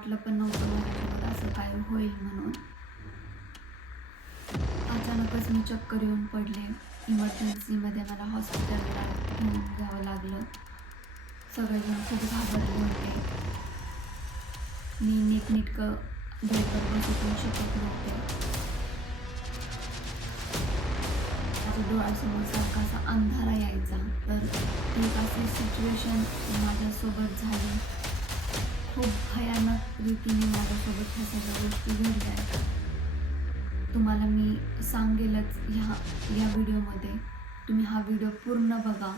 वाटलं पण नव्हतं माझ्यासोबत असं काय होईल म्हणून. अचानकच मी चक्कर येऊन पडले. इमर्जन्सीमध्ये मला हॉस्पिटलला घेऊन जावं लागलं. सगळेजण खूप घाबरले होते. मी नीटनीटकं बेडवर बसू शिकत शकत नव्हते. माझ्या डोळ्यासमोर सारखा असा अंधारा यायचा. तर एक अशी सिच्युएशन माझ्यासोबत झाली. खूप भयानक रीतीने माझ्यासोबत ह्या सगळ्या गोष्टी घडल्या आहेत. तुम्हाला मी सांगेलच ह्या या व्हिडिओमध्ये. तुम्ही हा व्हिडिओ पूर्ण बघा.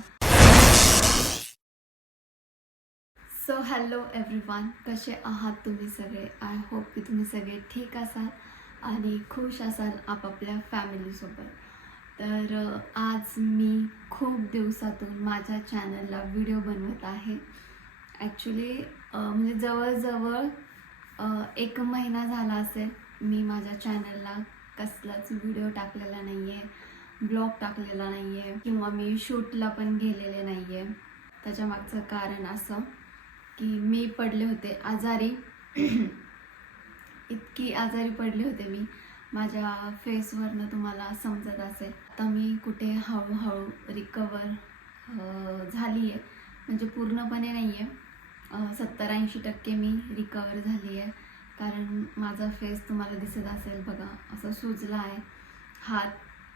सो हॅलो एव्हरीवन कसे आहात तुम्ही सगळे? आय होप की तुम्ही सगळे ठीक असाल आणि खुश असाल आपापल्या फॅमिलीसोबत तर आज मी खूप दिवसातून माझ्या चॅनलला व्हिडिओ बनवत आहे. ॲक्च्युली म्हणजे जवळजवळ एक महिना झाला असेल मी माझ्या चॅनलला कसलाच व्हिडिओ टाकलेला नाही आहे ब्लॉग टाकलेला नाही आहे किंवा मी शूटला पण गेलेले नाही आहे त्याच्या मागचं कारण असं की मी पडले होते आजारी. इतकी आजारी पडले होते मी. माझ्या फेसवरनं तुम्हाला समजत असेल. आता मी कुठे हळूहळू रिकवर झाली आहे म्हणजे पूर्णपणे नाही आहे सत्तर ऐंशी टक्के मी रिकवर झाली आहे. कारण माझा फेस तुम्हाला दिसत असेल बघा असं सुजला आहे. हात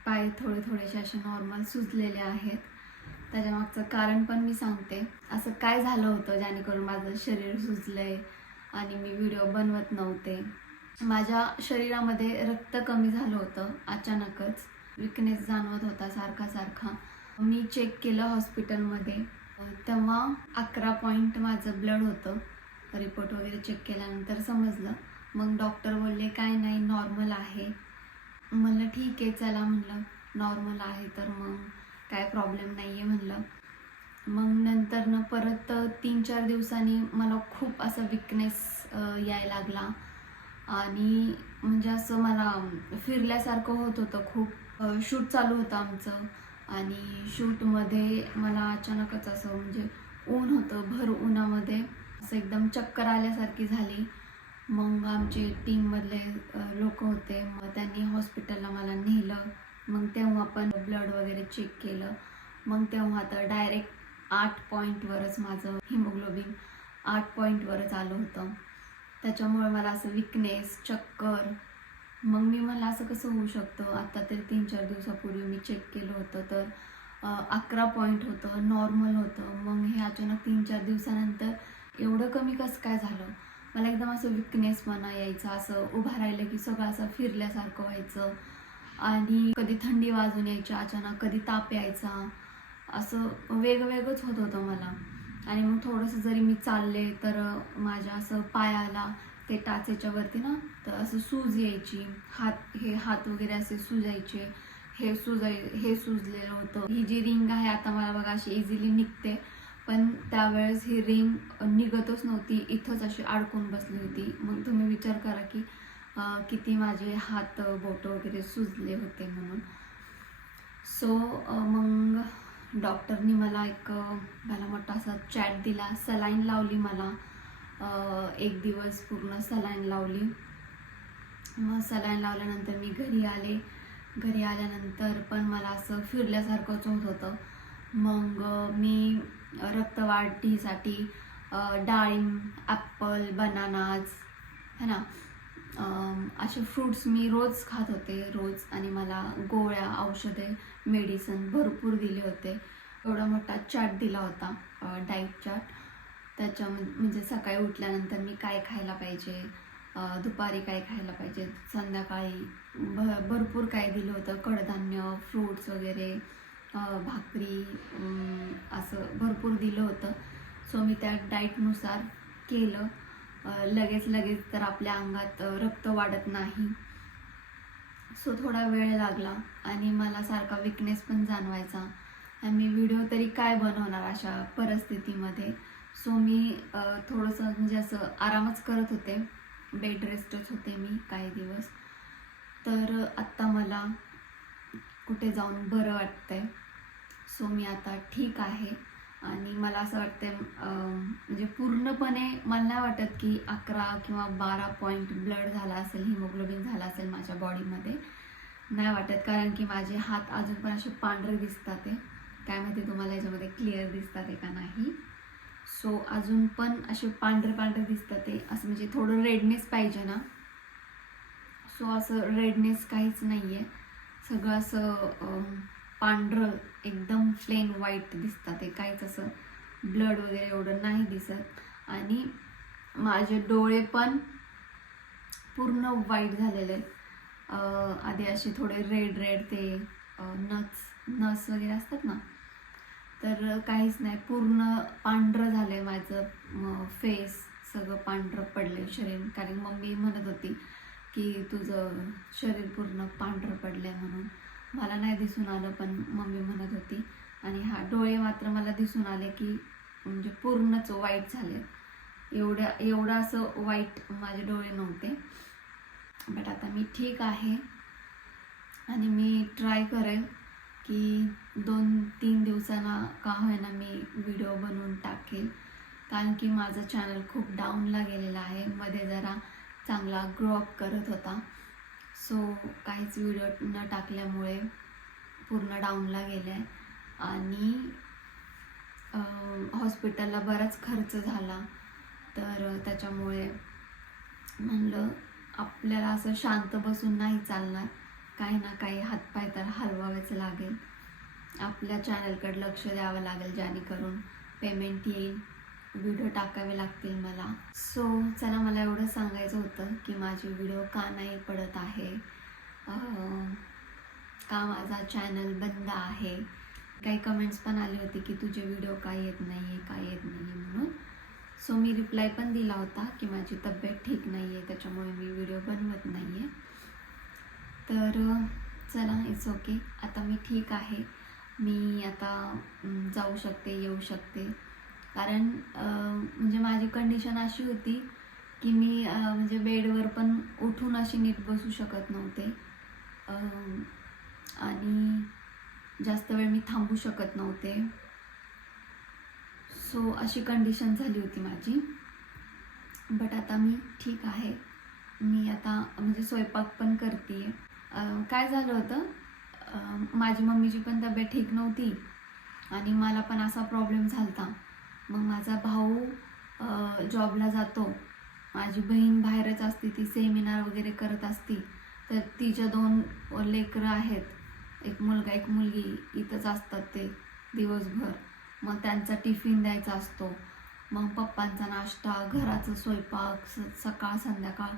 पाय थोडे थोडेसे असे नॉर्मल सुजलेले आहेत. त्याच्यामागचं कारण पण मी सांगते. असं काय झालं होतं जेणेकरून माझं शरीर सुजलंय आणि मी व्हिडिओ बनवत नव्हते? माझ्या शरीरामध्ये रक्त कमी झालं होतं अचानकच. विकनेस जाणवत होता सारखा सारखा. मी चेक केलं हॉस्पिटलमध्ये तेव्हा अकरा पॉईंट माझं ब्लड होतं. रिपोर्ट वगैरे चेक केल्यानंतर समजलं. मग डॉक्टर बोलले काय नाही नॉर्मल आहे. म्हणलं ठीक आहे चला म्हणलं. नॉर्मल आहे तर मग काय प्रॉब्लेम नाही आहे म्हणलं. मग नंतरनं परत तीन चार दिवसांनी मला खूप असा विकनेस यायला लागला. आणि म्हणजे असं मला फिरल्यासारखं होत होतं खूप. शूट चालू होतं आमचं. आणि शूटमध्ये मला अचानकच असं म्हणजे ऊन होतं भर उन्हामध्ये. असं एकदम चक्कर आल्यासारखी झाली. मग आमचे टीममधले लोक होते. मग त्यांनी हॉस्पिटलला मला नेलं. मग तेव्हा पण ब्लड वगैरे चेक केलं. मग तेव्हा तर डायरेक्ट आठ पॉईंटवरच माझं हिमोग्लोबिन आठ पॉईंटवरच आलं होतं. त्याच्यामुळे मला असं विकनेस चक्कर मग मी मला असं कसं होऊ शकतं? आता तरी तीन चार दिवसापूर्वी मी चेक केलं होतं तर अकरा पॉईंट होतं नॉर्मल होतं. मग हे अचानक तीन चार दिवसानंतर एवढं कमी कसं काय झालं? मला एकदम असं विकनेस म्हणा यायचा असं उभं राहिलं की सगळं असं फिरल्यासारखं व्हायचं. आणि कधी थंडी वाजून यायची अचानक कधी ताप यायचा. असं वेगवेगळंच होत होतं मला. आणि मग थोडंसं जरी मी चालले तर माझ्या असं पायाला ते टाचेच्या वरती ना तर असं सूज यायची. हात हे हात वगैरे असे सुजायचे. हे सुजाय हे सुजलेलं होतं. ही जी रिंग आहे आता मला बघा अशी इझिली निघते. पण त्यावेळेस ही रिंग निघतच नव्हती. इथंच अशी अडकून बसली होती. मग तुम्ही विचार करा की किती माझे हात बोट वगैरे सुजले होते म्हणून. सो मग डॉक्टरनी मला एक मला मोठा असा चॅट दिला. सलाईन लावली मला. एक दिवस पूर्ण सलाईन लावली. मग सलाईन लावल्यानंतर मी घरी आले. घरी आल्यानंतर पण मला असं फिरल्यासारखंच होत होतं. मग मी रक्तवाढीसाठी डाळिंब ॲप्पल बनानाज है ना? असे फ्रूट्स मी रोज खात होते रोज. आणि मला गोळ्या औषधे मेडिसन भरपूर दिले होते. एवढा मोठा चार्ट दिला होता डाईट चार्ट. त्याच्या म्हणजे सकाळी उठल्यानंतर मी काय खायला पाहिजे दुपारी काय खायला पाहिजे संध्याकाळी भ भरपूर काय दिलं होतं कडधान्य फ्रूट्स वगैरे भाकरी असं भरपूर दिलं होतं. सो मी त्या डाईटनुसार केलं. लगेच लगेच तर आपल्या अंगात रक्त वाढत नाही. सो थोडा वेळ लागला आणि मला सारखा विकनेस पण जाणवायचा. आणि मी व्हिडिओ तरी काय बनवणार अशा परिस्थितीमध्ये? सो मी थोडंसं म्हणजे असं आरामच करत होते. बेड रेस्टच होते मी काही दिवस. तर आत्ता मला कुठे जाऊन बरं वाटतंय. सो मी आता ठीक आहे. आणि मला असं वाटतंय म्हणजे पूर्णपणे मला नाही वाटत की अकरा किंवा बारा पॉईंट ब्लड झाला असेल हिमोग्लोबिन झाला असेल माझ्या बॉडीमध्ये नाही वाटत कारण की माझे हात अजून पण असे पांढरे दिसतात ते काय माहिती तुम्हाला याच्यामध्ये क्लिअर दिसतात आहे का नाही. सो अजून पण असे पांढरे पांढरे दिसतात ते. असं म्हणजे थोडं रेडनेस पाहिजे ना. सो असं रेडनेस काहीच नाही आहे सगळं असं पांढरं एकदम प्लेन व्हाईट दिसतात ते. काहीच असं ब्लड वगैरे एवढं नाही दिसत. आणि माझे डोळे पण पूर्ण वाईट झालेले आहेत. आधी असे थोडे रेड रेड ते नस नस वगैरे असतात ना. तर काहीच नाही पूर्ण पांढरं झालं आहे माझं फेस सगळं पांढरं पडलं शरीर. कारण मम्मी म्हणत होती की तुझं शरीर पूर्ण पांढरं पडलं आहे म्हणून. मला नाही दिसून आलं पण मम्मी म्हणत होती. आणि हा डोळे मात्र मला दिसून आले की म्हणजे पूर्णच वाईट झाले एवढ्या एवढं असं वाईट माझे डोळे नव्हते. बट आता मी ठीक आहे. आणि मी ट्राय करेल की दोन तीन दिवसांना का होईना मी व्हिडिओ बनवून टाकेल. कारण की माझं चॅनल खूप डाऊनला गेलेलं आहे. मध्ये जरा चांगला ग्रो अप करत होता. सो काहीच व्हिडिओ न टाकल्यामुळे पूर्ण डाऊनला गेलं. आहे आणि हॉस्पिटलला बराच खर्च झाला. तर त्याच्यामुळे म्हणलं आपल्याला असं शांत बसून नाही चालणार. काही ना काही हातपाय तर हलवावेच लागेल. आपल्या चॅनलकडे लक्ष द्यावं लागेल जेणेकरून पेमेंट येईल. व्हिडिओ टाकावे लागतील मला. सो चला मला एवढं सांगायचं होतं की माझे व्हिडिओ का नाही पडत आहे. का माझा चॅनल बंद आहे? काही कमेंट्स पण आले होते की तुझे व्हिडिओ का येत नाही आहे का येत नाही आहे म्हणून. सो मी रिप्लाय पण दिला होता की माझी तब्येत ठीक नाही आहे त्याच्यामुळे मी व्हिडिओ बनवत नाही आहे तर चला इट्स ओके आता मी ठीक आहे. मी आता जाऊ शकते येऊ शकते. कारण म्हणजे माझी कंडिशन अशी होती की मी म्हणजे बेडवर पण उठून अशी नीट बसू शकत नव्हते. आणि जास्त वेळ मी थांबू शकत नव्हते. सो अशी कंडिशन झाली होती माझी. बट आता मी ठीक आहे. मी आता म्हणजे स्वयंपाक पण करते काय झालं होतं? माझी मम्मीची पण तब्येत ठीक नव्हती आणि मला पण असा प्रॉब्लेम झाला मग माझा भाऊ जॉबला जातो. माझी बहीण बाहेरच असते ती सेमिनार वगैरे करत असती. तर तिच्या दोन लेकरं आहेत. एक मुलगा एक मुलगी इथंच असतात ते दिवसभर. मग त्यांचा टिफिन द्यायचा असतो. मग पप्पांचा नाश्ता घराचं स्वयंपाक स सकाळ संध्याकाळ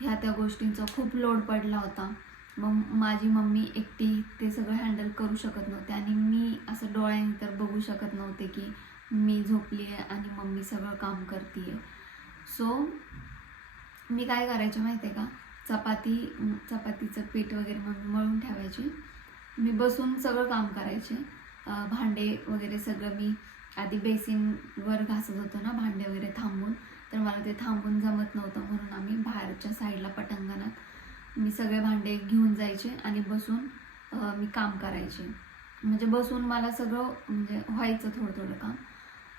ह्या त्या गोष्टींचा खूप लोड पडला होता. मग माझी मम्मी एकटी ते सगळं हँडल करू शकत नव्हते आणि मी असं डोळ्यांनी तर बघू शकत नव्हते की मी झोपली आहे आणि मम्मी सगळं काम करते सो मी काय करायचे माहिती आहे का? चपाती चपातीचं पीठ वगैरे मम्मी मळून ठेवायची. मी बसून सगळं काम करायचे. भांडे वगैरे सगळं मी आधी बेसिनवर घासत होतो ना भांडे वगैरे थांबून. तर मला ते थांबून जमत नव्हतं म्हणून आम्ही बाहेरच्या साईडला पटांगणात मी सगळे भांडे घेऊन जायचे आणि बसून मी काम करायचे. म्हणजे बसून मला सगळं म्हणजे व्हायचं थोडं थोडं काम.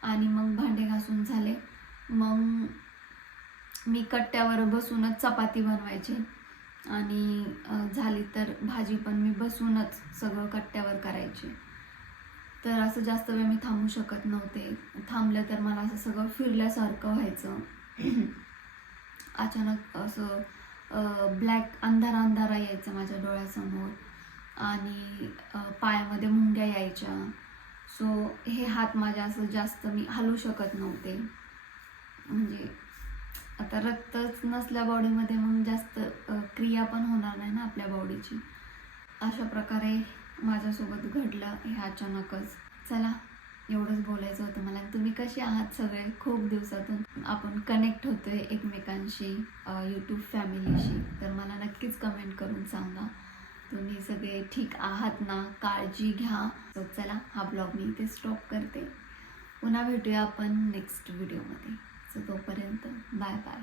आणि मग भांडे घासून झाले. मग मी कट्ट्यावर बसूनच चपाती बनवायचे. आणि झाली तर भाजी पण मी बसूनच सगळं कट्ट्यावर करायचे. तर असं जास्त वेळ मी थांबू शकत नव्हते. थांबलं तर मला असं सगळं फिरल्यासारखं व्हायचं. अचानक असं ब्लॅक अंधारा अंधारा यायचा माझ्या डोळ्यासमोर. आणि पायामध्ये मुंग्या यायच्या. सो हे हात माझे असं जास्त मी हलू शकत नव्हते. म्हणजे आता रक्तच नसल्या बॉडीमध्ये मग जास्त क्रिया पण होणार नाही ना आपल्या बॉडीची अशा प्रकारे माझ्यासोबत घडलं हे अचानकच. चला. एवढंच बोलायचं होतं मला. तुम्ही कसे आहात सगळे? खूप दिवसातून आपण कनेक्ट होतोय एकमेकांशी यूट्यूब फॅमिलीशी तर मला नक्कीच कमेंट करून सांगा. तुम्ही सगळे ठीक आहात ना? काळजी घ्या. तर चला हा ब्लॉग मी इथे स्टॉप करते. पुन्हा भेटूया आपण नेक्स्ट व्हिडिओमध्ये सो तोपर्यंत बाय बाय